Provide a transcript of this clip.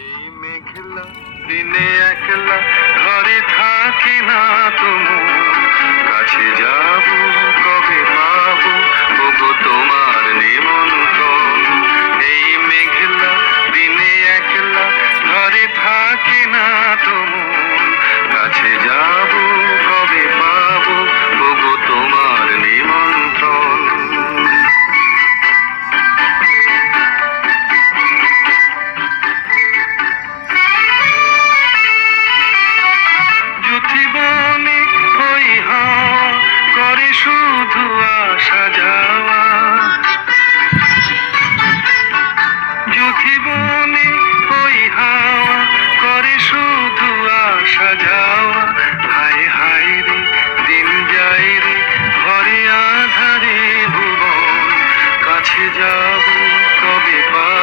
এই মেঘলা দিনে একলা ঘরে থাকি না তোমার কাছে যাব কবে পাবো ওগো তোমার নিমন্ত্রণ। এই মেঘলা দিনে একলা ঘরে থাকি না তোমার কাছে যাব কবে পাবো ওগো তোমার নিমন্ত্রণ। জীবনে ওই হাওয়া করে শুধু আসা যাওয়া, জীবনে ওই হাওয়া করে শুধু আসা যাওয়া। হায় হায় রে দিন যায় রে ঘরে আধারে ভুবন, কাছে যাব কবে পা